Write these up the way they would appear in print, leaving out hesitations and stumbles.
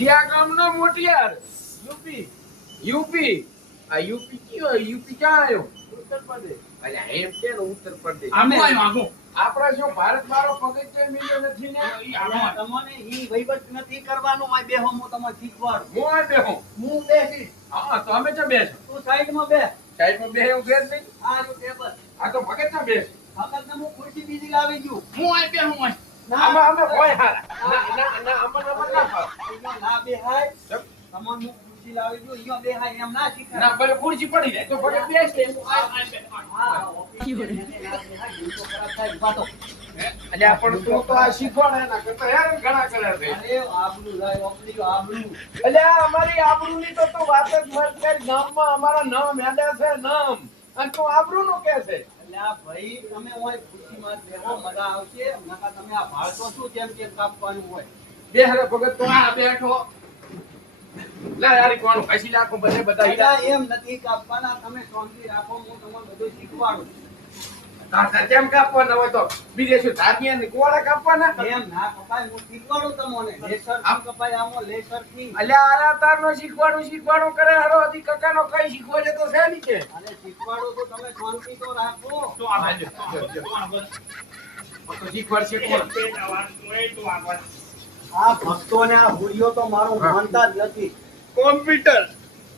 મોટિયા ગામનો મોટિયાર UP UP આ UP કયો યુપી ક્યાં આવ્યો ઉત્તર પ્રદેશ અલ્યા એમ કે ને ઉત્તર પ્રદેશ આપણા શું ભારત મારો પગથિયે મિલ્યો નથી ને તમને ઈ વહીવટ નથી કરવાનો આ બેહો હું તમને શીખવાડું હું આ બેહો હું બેસી હા તો અમે તો બેસ તું સાઈડમાં બે સાઈડમાં બે હું બેસ નહીં આ જો ટેબલ આ તો ભગત ના બેસ વખત હું ખુરશી બીજી લાવી ગયું હું આ બે હું આમાં અમે કોઈ હારા ના અમન ના ફાવે અહીંયા ના બેહાય તમને હું ખુરશી લાવી ગયું અહીંયા બેહાય એમ ના શીખાય ના ભલે ખુરશી પડી જાય તો ભગત બેસ લે હા ઓફિસ ના બેહાય ઈ તો ખરાબ થાય વાતો અલ્યા પણ તું તો આ શીખવાડે ના કરતા યાર ઘણા કરે છે અરે આબરૂ લાય ઓફલી આબરૂ અલ્યા અમારી આબરૂની તો તું વાત જ મત કર ગામમાં અમારા નામ હેડા છે નામ અને તું આબરૂનું કે છે અલ્યા ભાઈ તમે ઓય ખુરશીમાં બેહો મજા આવશે નકા તમે આ ભાળતો શું જેમ કે કાપવાનું હોય બે હરે ભગત તું આ બેઠો લા યાર કોણ કશી લાખો બધે બધા અલ્યા એમ નથી કાપવાના તમે શાંતિ રાખો હું તમને બધું શીખવાડું તાતા કેમ કાપવાના હોય તો વિદેશી ધાર્મિયા ને કોળા કાપવાના એમ ના કપાય હું શીખવાડું તમને લેસર થી કપાય આમો લેસર થી અલ્યા આરા તારનો શીખવાડું કરે હરો અધી કકાનો કઈ શીખવાડે તો છે ની છે અને શીખવાડું તો તમે શાંતિ તો રાખો તો આ બાજુ તો શીખવાડશે કોણ આ ભક્તોને આ હુડિયો તો મારું માનતા જ નથી કોમ્પ્યુટર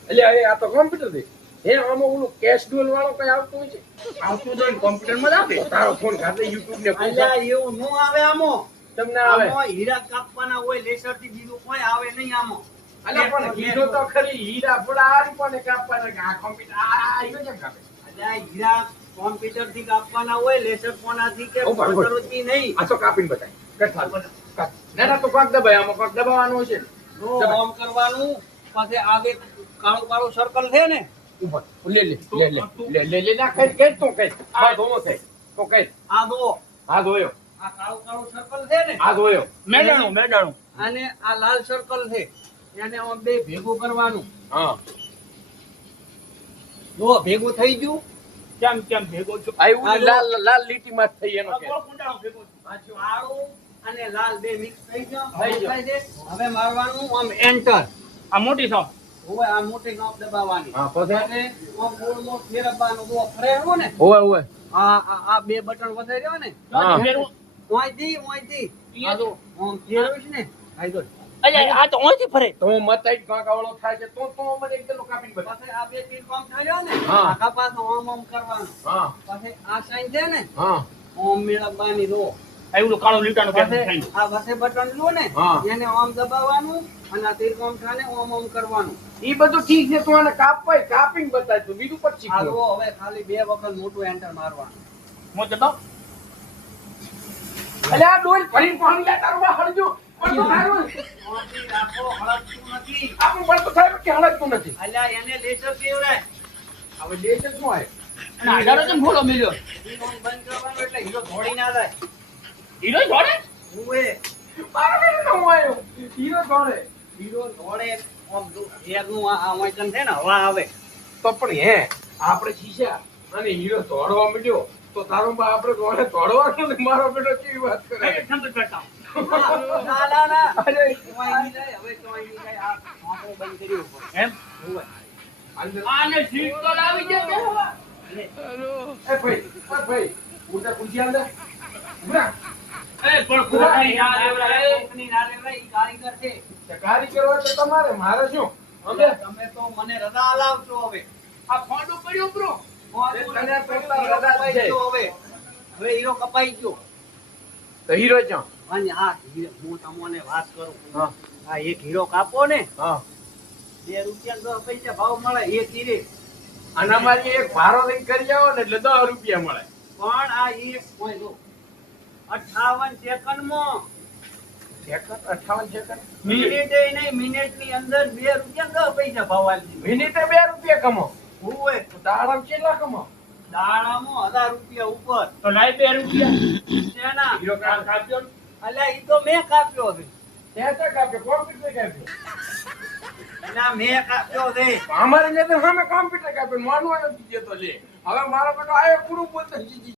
અલ્યા એ આ તો કોમ્પ્યુટર છે હે આમાં ઓલું કેશ ડોલ વાળો કઈ આવતું હોય છે આવતું તો કોમ્પ્યુટર માં આવે તારો ફોન ખાતે YouTube ને અલ્યા એવું નો આવે આમો તમને આવે આમો હીરા કાપવાના હોય લેસર થી બીજું કોઈ આવે નહીં આમો અલ્યા પણ હીરો તો ખરી હીરા ફોડા પણ કાપવાના આ કોમ્પ્યુટર આ હીરો કેમ કાપે અલ્યા હીરા કોમ્પ્યુટર થી કાપવાના હોય લેસર ફોનાથી કે કોમ્પ્યુટરથી નહીં આ તો કાપીને બતાય કઠા ના ના તો કોક દબાય આમાં કોક દબાવવાનું છે જો આમ કરવાનું પછી આગે કાળું કાળું સર્કલ છે ને ઉપર લે ના કઈ તો કઈ બા ધોમો થઈ તો કઈ આ દો હા ધોયો આ કાળું કાળું સર્કલ છે ને હા ધોયો મેડાણું અને આ લાલ સર્કલ છે એને આમ બે ભેગું કરવાનું હા જો ભેગું થઈ ગયું કેમ ભેગો છો આયું લાલ લીટી માં થઈ એનો કે કુંડાળો ભેગો છો પાછું આળું અને લાલ બે મિક્સ થઈ ગયો થઈ ગયો. થાય છે. હવે મારવાનું આમ એન્ટર આ મોટી સોપ હવે આ મોટી નોબ દબાવવાની હા પછી અને આમ ગોળ ગોળ ફેરવવાનું જો ફરે હો ને ઓય આ બે બટન વધારી દેવા ને હા. ઓયથી આ જો આમ ફેરવીશ ને આઈ જો અલ્યા આ તો ઓયથી ફરે તો મતાઈ કાકાવાળો થાય છે તો મને એકદમ કાપીને બતા પછી આ બે તીર કામ થયો ને હા. આખા પાછો આમ કરવાનું હા પછી આ સાઈન છે ને હા આમ મેળવવાની રો આવું કાળો લીટાનું પેન પછી થાય આ વચ્ચે બટન લો ને હા. એને આમ દબાવવાનું અને આ તીર કામ થાને આમ કરવાનું ઈ બધું ઠીક છે તું આને કાપીને બતાય તું બીજું પછી આ શીખવું. રો હવે ખાલી બે વખત મોટું એન્ટર મારવાનું મો દબાવ અલ્યા આ ડોલ ભરીને પાણી લે તારું હળજો પણ તો મારું ઓથી રાખો હળકતું નથી આપણું બળ તો થાય કે હળકતું નથી અલ્યા એને લેસર કેવરાય હવે દેશ શું હોય અને આધારો કેમ ફોડો મિલ્યો ઈ ઓમ બંધ કરવાનું એટલે હીરો ધોડી ના જાય હીરો જોડે ઉએ મારો બેટો ન આવ્યો હીરો દોડે હીરો ધોડે આમ જો એકનું આ વાંચન છે ને હવા આવે તો પણ હે આપણે શીશા અને હીરો દોડવા મળ્યો તો તારો બા આપણે દોડે દોડવાનો ને મારો બેટો કેવી વાત કરે ઠંડ કરતા ના ના ના અરે ચોઈ નહીં જાય હવે ચોઈ નહીં જાય આ આંખો બંધ કર્યું ઉપર એમ ઉએ અંદર આને સીટ તો લાવી દે કે એ ભાઈ ઉડા કુંજી અંદર ઉડા એ પણ કોની ના લેવડાય કોકની ના લેવડાય, ઈ કારીગર છે કારીગર હોય તો તમારે મારે શું અમે તમે તો મને રજા અલાવશો હવે આ ફોડું પડ્યું બ્રો તને પેલા રજા કપાઈ છે. ગયો હવે હીરો કપાઈ ગયો તો હીરો ક્યાં અને આ હું તમને વાત કરું હા આ એક હીરો કાપો ને હા 2 રૂપિયા 10 પૈસા ભાવ મળે એક હીરે અને અમારી એક ભારો લઈને કરી જાઓ ને એટલે 10 રૂપિયા મળે પણ આ એક કોઈ જો 58 સેકન્ડમાં સેકન્ડ 58 સેકન્ડ મિનિટે નહીં મિનિટની અંદર 2 રૂપિયા 10 પૈસા ભાવ આલી મિનિટે 2 રૂપિયા કમો હોય તો દાડમ કેટલા કમો દાડામાં 1000 રૂપિયા ઉપર તો લાઈ 2 રૂપિયા શેના હીરો કામ કાપ્યો અલ્યા ઈ તો મેં કાપ્યો છે ત્યાં તક આપ્યો કોમ્પ્યુટર કાપ્યો અલ્યા મેં કાપ્યો છે અમારે ને તો સામે કોમ્પ્યુટર કાપ્યો માનવાનો કીધો તો લે હવે મારો બેટો આયો પૂરું બોલતો જીજી